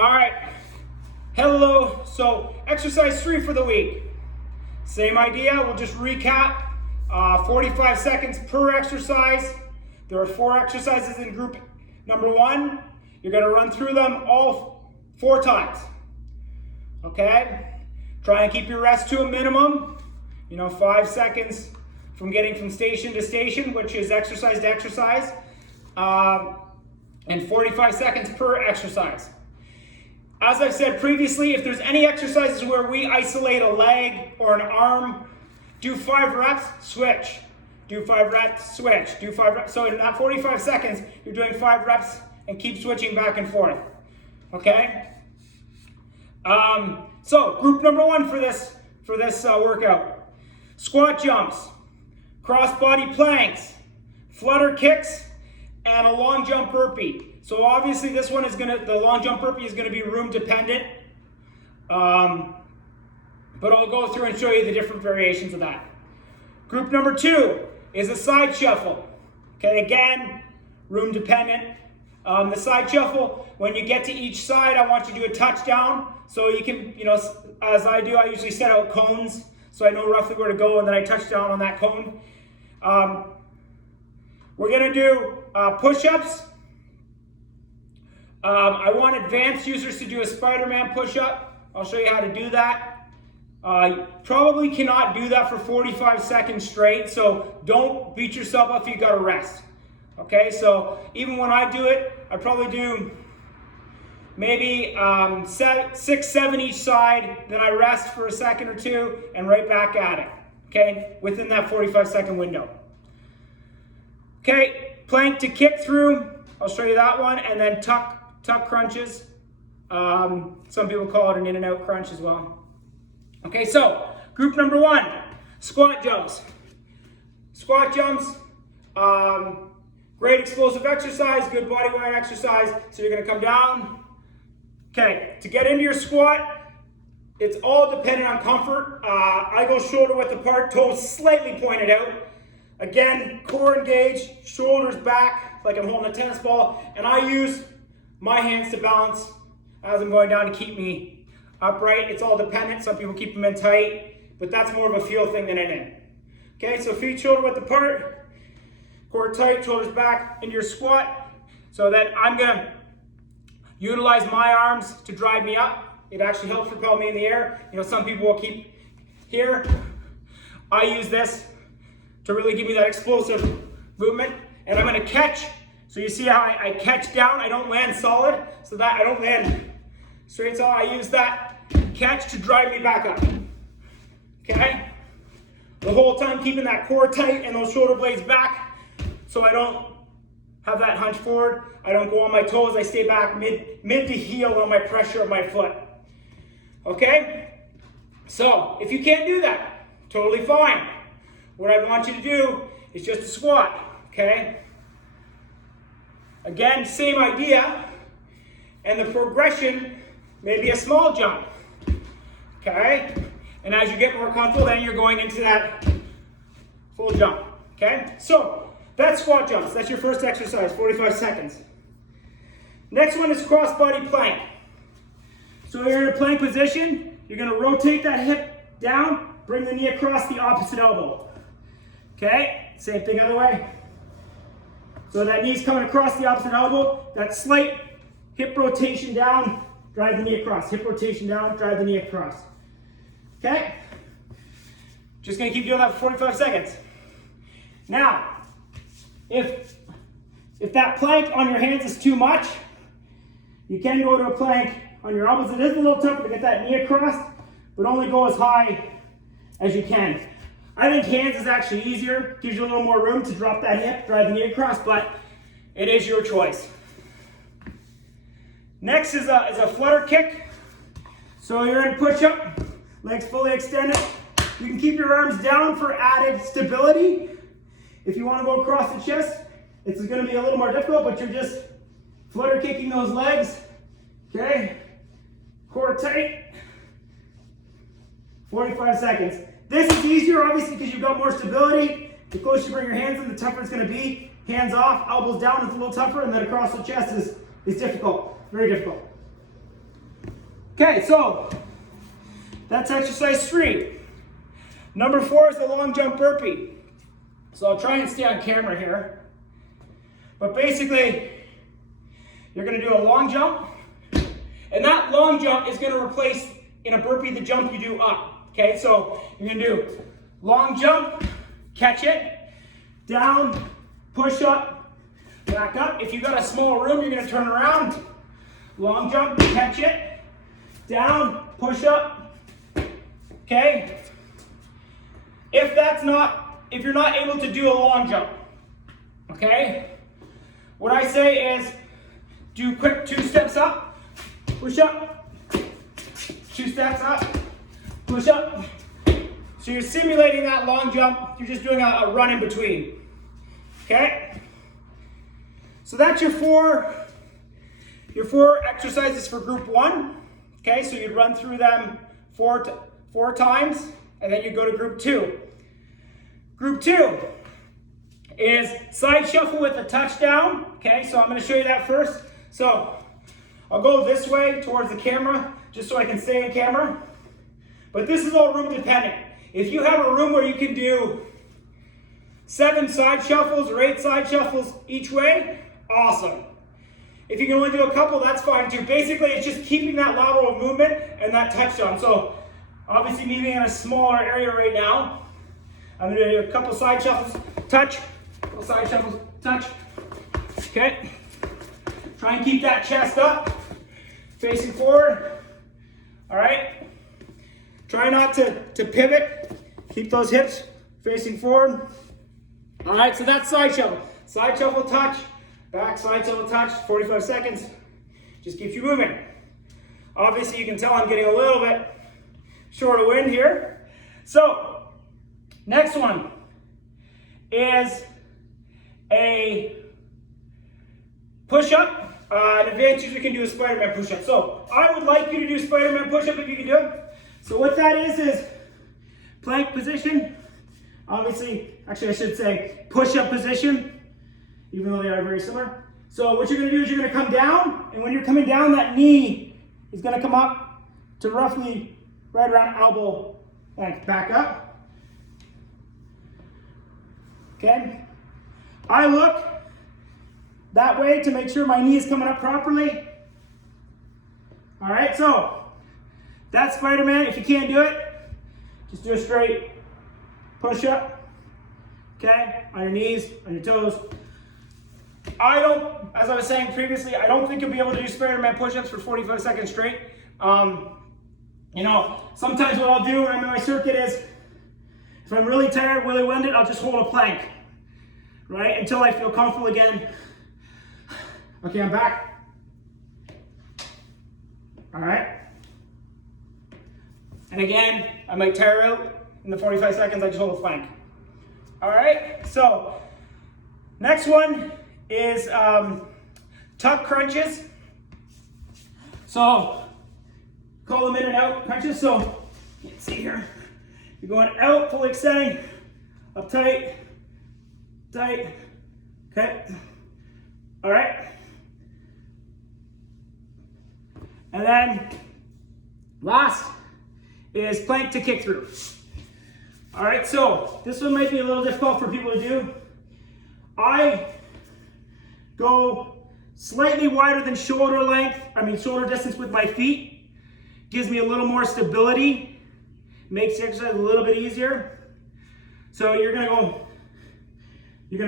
All right, hello. So exercise 3 for the week. Same idea, we'll just recap. 45 seconds per exercise. There are 4 exercises in group number 1. You're gonna run through them all 4 times. Okay? Try and keep your rest to a minimum. 5 seconds from getting from station to station, which is exercise to exercise. And 45 seconds per exercise. As I've said previously, if there's any exercises where we isolate a leg or an arm, do 5 reps, switch. Do 5 reps, switch. Do 5 reps. So in that 45 seconds, you're doing 5 reps and keep switching back and forth. Okay? So group number 1 for this workout. Squat jumps, cross body planks, flutter kicks, and a long jump burpee. So obviously this one the long jump burpee is gonna be room dependent. But I'll go through and show you the different variations of that. Group number 2 is a side shuffle. Okay, again, room dependent. The side shuffle, when you get to each side, I want you to do a touchdown. So you can, as I do, I usually set out cones so I know roughly where to go, and then I touch down on that cone. We're gonna do push-ups. I want advanced users to do a Spider-Man push-up. I'll show you how to do that. You probably cannot do that for 45 seconds straight, so don't beat yourself up if you gotta rest. Okay, so even when I do it, I probably do maybe 6, 7 each side, then I rest for a second or 2, and right back at it, okay, within that 45-second window. Okay, plank to kick through, I'll show you that one, and then tuck crunches. Some people call it an in and out crunch as well. Okay, so group number 1, squat jumps. Squat jumps, great explosive exercise, good body weight exercise. So you're gonna come down. Okay, to get into your squat, it's all dependent on comfort. I go shoulder width apart, toes slightly pointed out. Again, core engaged, shoulders back, like I'm holding a tennis ball, and I use my hands to balance as I'm going down to keep me upright. It's all dependent. Some people keep them in tight, but that's more of a feel thing than an in. Okay, so feet shoulder width apart, core tight, shoulders back into your squat. So then I'm gonna utilize my arms to drive me up. It actually helps propel me in the air. Some people will keep here. I use this to really give me that explosive movement. And I'm gonna catch. So you see how I catch down, I don't land solid, so that I don't land straight, so I use that catch to drive me back up. Okay? The whole time keeping that core tight and those shoulder blades back so I don't have that hunch forward. I don't go on my toes, I stay back mid to heel on my pressure of my foot. Okay? So, if you can't do that, totally fine. What I want you to do is just a squat, okay? Again, same idea, and the progression may be a small jump, okay? And as you get more comfortable, then you're going into that full jump, okay? So, that's squat jumps. That's your first exercise, 45 seconds. Next one is cross body plank. So you're in a plank position, you're gonna rotate that hip down, bring the knee across the opposite elbow. Okay, same thing other way. So that knee's coming across the opposite elbow, that slight hip rotation down, drive the knee across. Hip rotation down, drive the knee across. Okay? Just gonna keep doing that for 45 seconds. Now, if that plank on your hands is too much, you can go to a plank on your elbows. It is a little tougher to get that knee across, but only go as high as you can. I think hands is actually easier, gives you a little more room to drop that hip, drive the knee across, but it is your choice. Next is a flutter kick. So you're in push-up, legs fully extended. You can keep your arms down for added stability. If you want to go across the chest, it's going to be a little more difficult, but you're just flutter kicking those legs. Okay, core tight, 45 seconds. This is easier, obviously, because you've got more stability. The closer you bring your hands in, the tougher it's going to be. Hands off, elbows down, it's a little tougher, and then across the chest is difficult, very difficult. Okay, so that's exercise 3. Number 4 is the long jump burpee. So I'll try and stay on camera here. But basically, you're gonna do a long jump, and that long jump is gonna replace in a burpee the jump you do up. Okay, so you're gonna do long jump, catch it, down, push up, back up. If you've got a small room, you're gonna turn around, long jump, catch it, down, push up. Okay? If you're not able to do a long jump, okay? What I say is do quick 2 steps up, push up, 2 steps up, push up. So you're simulating that long jump, you're just doing a run in between. Okay? So that's your four exercises for group 1. Okay, so you'd run through them four times, and then you go to group 2. Group 2 is side shuffle with a touchdown. Okay, so I'm going to show you that first. So I'll go this way towards the camera, just so I can stay in camera. But this is all room dependent. If you have a room where you can do 7 side shuffles or 8 side shuffles each way, awesome. If you can only do a couple, that's fine too. Basically, it's just keeping that lateral movement and that touchdown. So obviously me being in a smaller area right now, I'm gonna do a couple side shuffles, touch, couple side shuffles, touch. Okay. Try and keep that chest up, facing forward. All right. Try not to pivot. Keep those hips facing forward. All right, so that's side shuffle. Side shuffle, touch, back, side shuffle, touch, 45 seconds. Just keeps you moving. Obviously, you can tell I'm getting a little bit short of wind here. So, next one is a push-up. An advantage you can do a Spider-Man push-up. So, I would like you to do Spider-Man push-up if you can do it. So what that is plank position. Obviously, actually I should say push-up position, even though they are very similar. So what you're gonna do is you're gonna come down, and when you're coming down, that knee is gonna come up to roughly right around elbow length. Back up. Okay? I look that way to make sure my knee is coming up properly. All right, so that's Spider-Man. If you can't do it, just do a straight push-up, okay? On your knees, on your toes. As I was saying previously, I don't think you'll be able to do Spider-Man push-ups for 45 seconds straight. You know, sometimes what I'll do when I'm in my circuit is, if I'm really tired, really winded, I'll just hold a plank, right? Until I feel comfortable again. Okay, I'm back. All right. And again, I might tire out in the 45 seconds, I just hold a plank. All right, so next one is tuck crunches. So call them in and out crunches. So you can see here, you're going out, fully extending, up tight, tight, okay. All right. And then last is plank to kick through. All right, so this one might be a little difficult for people to do. I go slightly wider than shoulder distance with my feet. Gives me a little more stability, makes the exercise a little bit easier. So you're gonna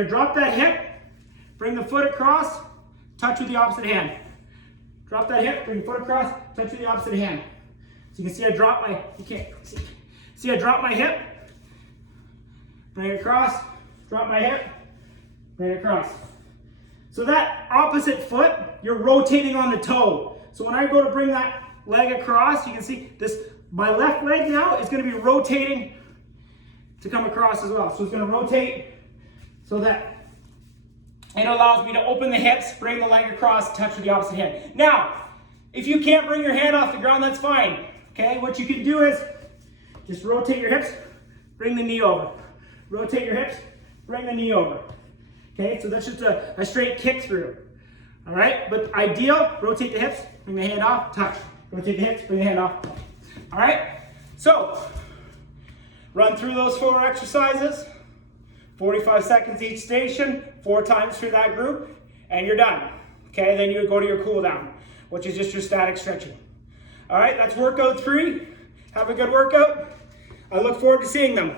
drop that hip, bring the foot across, touch with the opposite hand. Drop that hip, bring the foot across, touch with the opposite hand. So you can see I drop my hip, bring it across, drop my hip, bring it across. So that opposite foot, you're rotating on the toe. So when I go to bring that leg across, you can see my left leg now is gonna be rotating to come across as well. So it's gonna rotate so that it allows me to open the hips, bring the leg across, touch with the opposite hand. Now, if you can't bring your hand off the ground, that's fine. Okay, what you can do is just rotate your hips, bring the knee over. Rotate your hips, bring the knee over. Okay, so that's just a straight kick through. All right, but ideal, rotate the hips, bring the hand off, touch. Rotate the hips, bring the hand off. All right? So, run through those 4 exercises, 45 seconds each station, 4 times through that group, and you're done. Okay, then you go to your cool down, which is just your static stretching. All right, that's workout 3. Have a good workout. I look forward to seeing them.